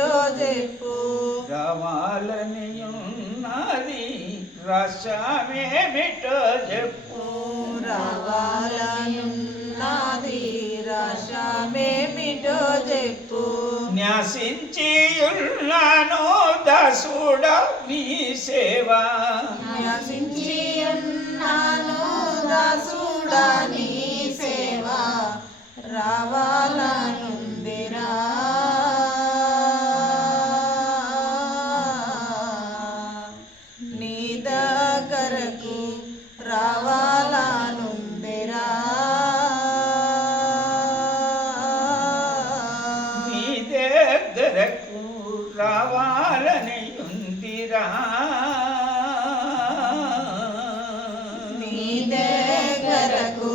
రావాలనేమిటో చెప్పు రావాలని ఉన్నది రసమేమిటో చెప్పు. రావాలనున్నది రాష్ట్రమేమిటో చెప్పు. న్యాసించి ఉన్నాను దసుడ నీ సేవ. న్యసించి ఉన్నాను దాసుడా నీ సేవ. రావాలనుందిరా దగ్గరకు రావాలని ఉందిరా దగ్గరకు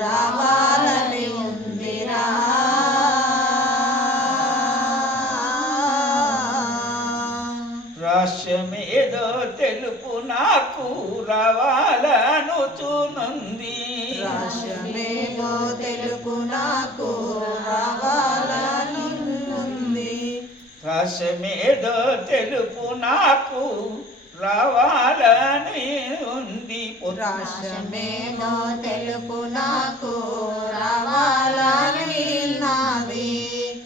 రావాలని ఉందిరా రాష్ట్రమేదో తెలుపు నాకు రావాలనుచునుంది రాష్ట్రమేమో రాష్ట్రమేదో తెలుపు నాకు రావాలని ఉంది. రాష్ట్రమేమో తెలుపు నాకు రావాలని నాది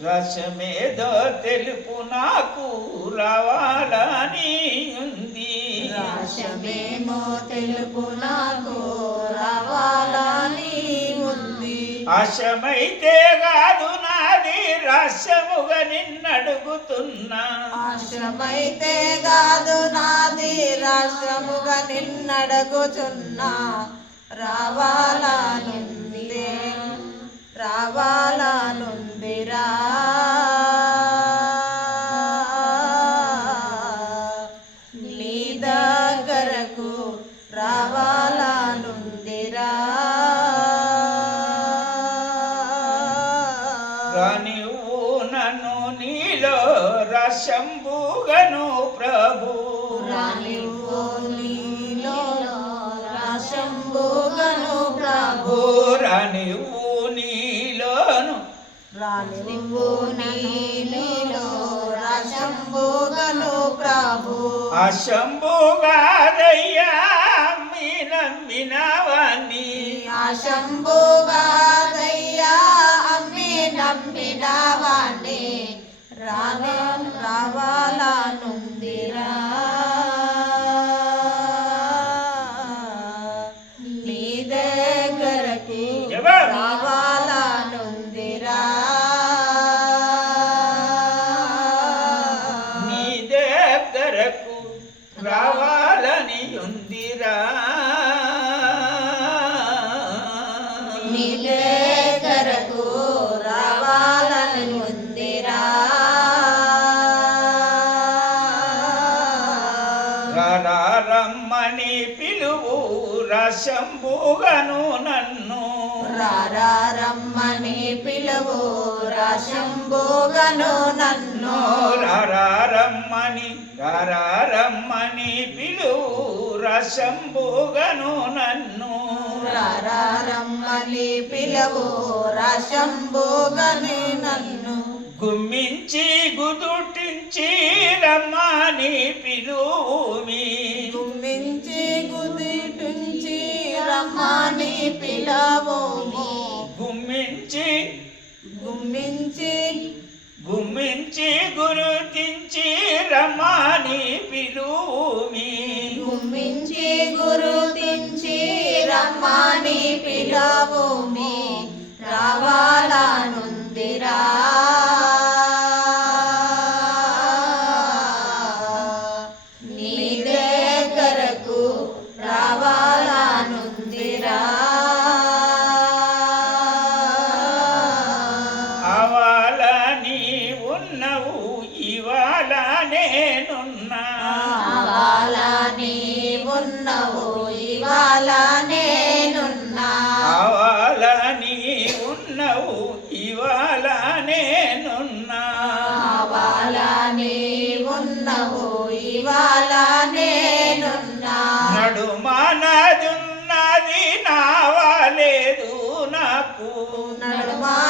రసమేదో తెలుపు నాకు రావాలని ఉంది. రాష్ట్రమేమో తెలుపు నాకు రావాలని ఉంది. ఆశమైతే కాదు నాది రసముగా నిన్నడుగుతున్నా. ఆశ్రమైతే కాదు నాది రాష్ట్రముగా నిన్నడుగుతున్నా. రావాలనుంది రావాలనుందిరా రానివ్వు నీలోను. రానివ్వు నీలో రాశంబుగను ప్రభు. అశంభుగాదయ్యా మీ నమ్మినవని ఆశంబుగాదయ్యా అమ్మి నమ్మిన వాణ్ణి రసంబుగను నన్ను. రారా రమ్మని పిలువు రాశంబోగను నన్ను. రారా రమ్మని రారా రమ్మని పిలువు రసంబుగను నన్ను. రారా రమ్మని పిలువు రాశంబోగని నన్ను. గుమ్మించి గుదుటించి రమ్మని పిలువుమి గుమ్మించి రమ్మని పిలవోమి గుమ్మించి గుమ్మించి గుమ్మించి గురుతించి రమ్మని పిలువుమి. గుమ్మించి గురుతించి రమ్మని పిలవోమి. రావాలనుందిరా ఇవాళ నేనున్నా. కావాలని ఉన్నవు ఇవాళ నేనున్నా. అవాలని ఉన్నవు ఇవాళ నేనున్నా. కావాలని ఉన్నవు ఇవాళ నేనున్నా. నడుమనదున్నది నావాలేదు నాకు. నడుమానాదున్నది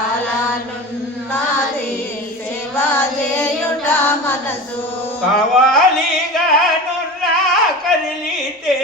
మనసు కావాలిగా నున్నా కదిలితే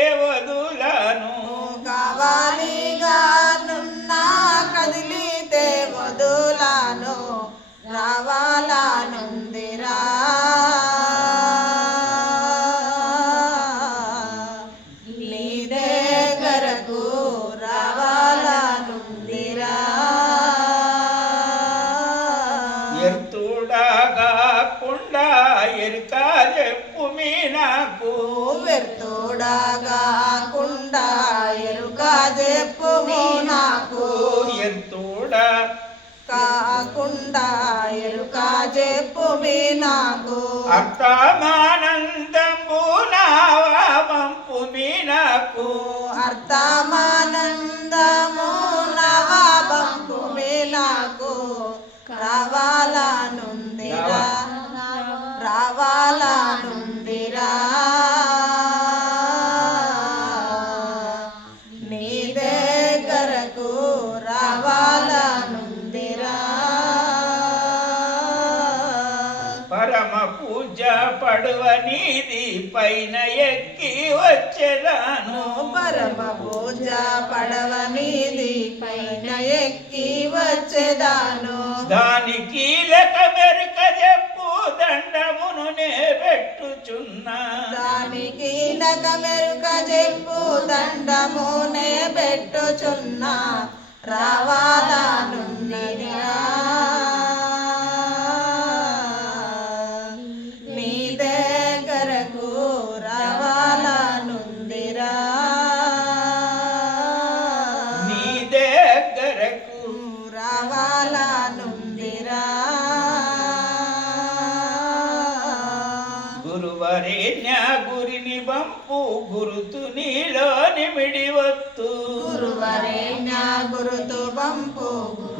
చెప్పు నాకు ఎర్తుడా కాకుండా ఎరుక చెప్పు నాకు. అర్థమానందంబు నావా పంపు మీ నాకు అర్థమానందము నవాబంపు నాకు రావాలనుందిరా పరమ పూజ పడువనిది పైన ఎక్కి వచ్చేదాను. పరమ పూజ పడవ మీది పైన ఎక్కి వచ్చేదాను. దానికి లెక్క మెరుక చెప్పు దండమును నే పెట్టుచున్నా. దానికి నగ మెరుక చెప్పు దండమునే పెట్టుచున్నా. రావాలనుందిరా నీ గురువరేణ్య గురిని వంపు గురుతు నీలో నిమిడివత్తు గురువరేణ్య గురుతు పంపు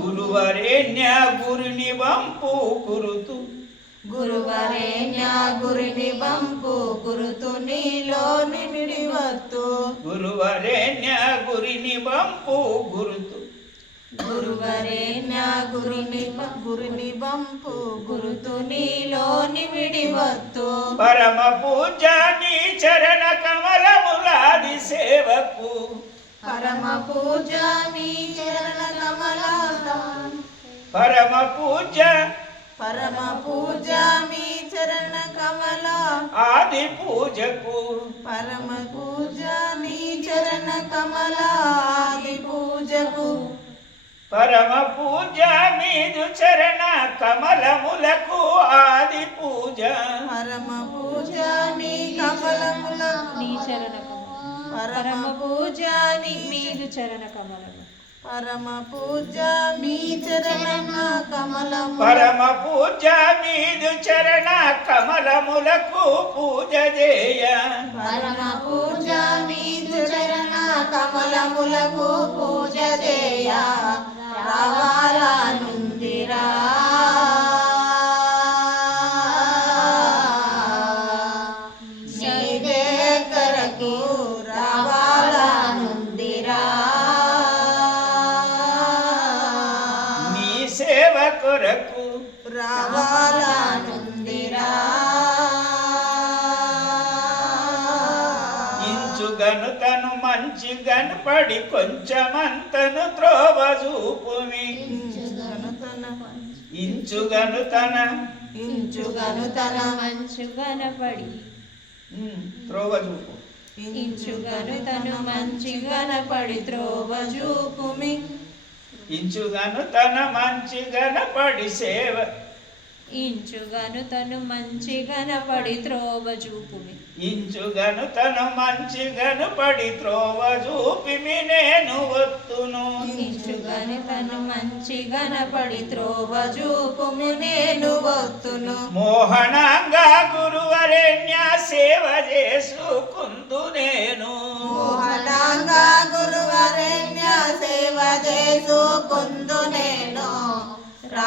గురువరేణ్య గురిని వంపు గురుతు. గురువరేణ్య గురిని పంపు గురుతు నీలో నిమిడివత్తు గురువరేణ్య గురిని వంపు గురుతు. గురువరేణ్య గురిని గురిని పంపు గురుతు నీలో నిమిడివత్తు పరమ పూజ నీ చరణ కమలములాది సేవకు. పరమ పూజ మీ చరణ కమల పరమ పూజ పరమ పూజ మీ చరణ కమల ఆది పూజకు. పరమ పూజ మీ చరణ కమల ఆది పూజకు. పరమ పూజ మీదు చరణ కమలములకు ఆది పూజ. పరమ పూజ మీ కమలముల నీ చరణ పరమ పూజ నీ మీదు చరణ కమలము. పరమ పూజ మీ చరణ కమలము. పరమ పూజ మీదు చరణ కమలములకు పూజ చేయ. పరమ పూజ మీ చరణ కమలములకు పూజ కొరకు రావాలనుందిరా. ఇంచుగను తను మంచి గనపడి కొంచెమంతను త్రోవ చూపుమి. ఇంచుగను తన ఇంచుగను తన మంచుగనపడి ఉమ్, త్రోవ చూపు. ఇంచుగను తను మంచిగనపడి త్రోవ చూపుమి. ఇంచుగను తన మంచి గనపడి సేవ. ఇంచుగను తను మంచిగనపడి త్రోవ చూపుమి ఇంచుగను తన మంచి గనపడి త్రోవ చూపిమి నేను వత్తును. ఇంచుగను తను మంచిగనపడి త్రోవ చూపుమి నేను వత్తును. మోహనంగా గురువరేణ్య సేవ చేసుకుందు నేను.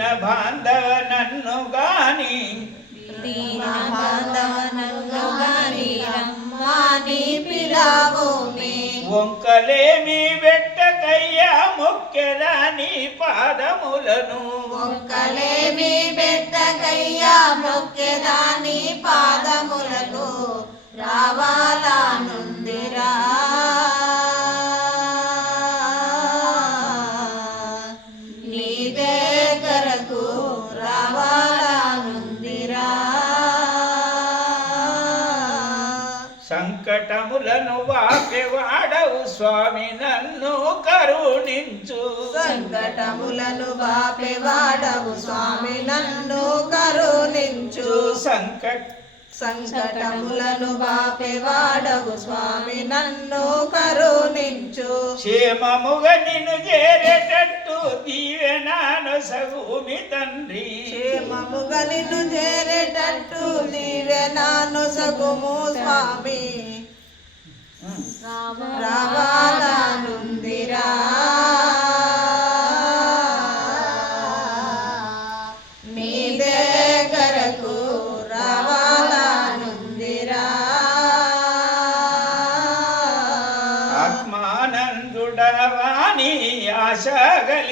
దీన బాంధవ నన్ను గాని దీన బాంధవ నన్ను గాని రమ్మ మాని పిలవు మీ. వంకలేమి వెట్టకయ్యా మొక్కెదా నీ పాదములను. ఒక్కలేమి పెట్టకయ్యా మొక్కెదాని పాదములకు రావాలనుందిరా సంకటములను వాపెవాడవు స్వామి నన్ను కరుణించు. సంకటములను వాపెవాడవు స్వామి నన్ను కరుణించు. సంకట సంకటములను వాపెవాడవు స్వామి నన్ను కరుణించు. క్షేమముగా నిన్ను చేరేటట్టు దీవెనాను సగుమి తండ్రి. క్షేమముగా నిన్ను చేరేటట్టు నీవే నాను సగుము స్వామి. రావాలనుందిరా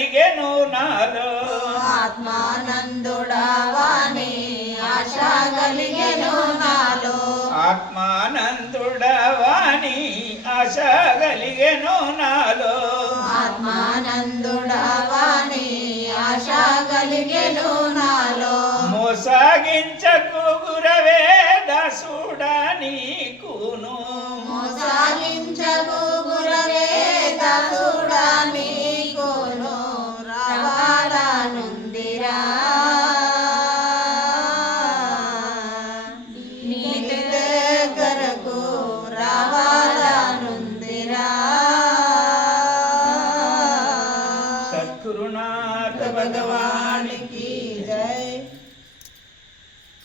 కలిగెను నాలో ఆత్మానందుడవాణి ఆశ కలిగెను నాలో ఆత్మానందుడవాణి ఆశ కలిగెను నాలో ఆత్మానందుడవాణి ఆశ కలిగెను నాలో మోసాగించకు గురవే దాసుడా నీకును